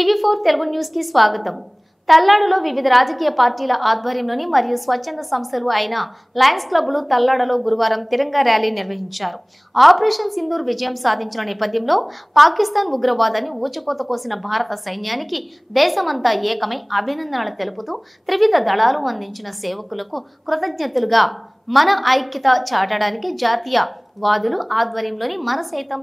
టీవీ4 Telugu news కి స్వాగతం. తల్లాడలో వివిధ రాజకీయ పార్టీల ఆధ్వర్యంలోని మరియు స్వచ్ఛంద సంస్థలు అయిన లయన్స్ క్లబ్లు తల్లాడలో గురువారం తిరంగా ర్యాలీ నిర్వహించారు. ఆపరేషన్ సింధూర్ విజయం సాధించిన నేపథ్యంలో పాకిస్తాన్ ఉగ్రవాదాన్ని ఊచకోత కోసిన భారత సైన్యానికి దేశమంతా ఏకమై అభినందనలు తెలుపుతూ త్రివిధ దళాలు అందించిన సేవకులకు కృతజ్ఞతలుగా మన ఐక్యత చాటడానికి జాతీయ వాదులు ఆధ్వర్యంలోని మనం సైతం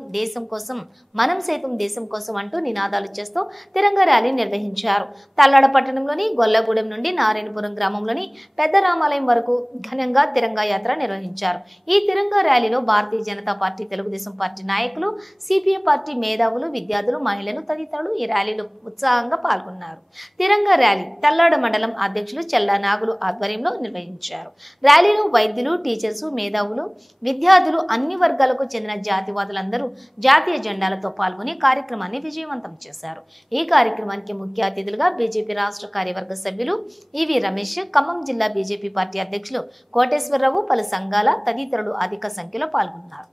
దేశం కోసం అంటూ నినాదాలు చేస్తూ తిరంగా ర్యాలీ నిర్వహించారు. తల్లాడ పట్టణంలోని గొల్లగూడెం నుండి నారాయణపురం గ్రామంలోని పెద్ద రామాలయం వరకు ఘనంగా తిరంగా యాత్ర నిర్వహించారు. ఈ తిరంగా ర్యాలీలో భారతీయ జనతా పార్టీ, తెలుగుదేశం పార్టీ నాయకులు, సిపిఐ పార్టీ మేధావులు, విద్యార్థులు, మహిళలు తదితరులు ఈ ర్యాలీలో ఉత్సాహంగా పాల్గొన్నారు. తిరంగా ర్యాలీ తల్లాడ మండలం అధ్యక్షులు చెల్లా నాగులు ఆధ్వర్యంలో నిర్వహించారు. ర్యాలీలో వైద్యులు, టీచర్స్, మేధావులు, విద్యార్థులు, అన్ని వర్గాలకు చెందిన జాతివాదులందరూ జాతీయ జెండాలతో పాల్గొని కార్యక్రమాన్ని విజయవంతం చేశారు. ఈ కార్యక్రమానికి ముఖ్య అతిథులుగా బీజేపీ రాష్ట్ర కార్యవర్గ సభ్యులు ఈవి రమేష్, ఖమ్మం జిల్లా బీజేపీ పార్టీ అధ్యక్షులు కోటేశ్వరరావు, పలు సంఘాల తదితరులు అధిక సంఖ్యలో పాల్గొన్నారు.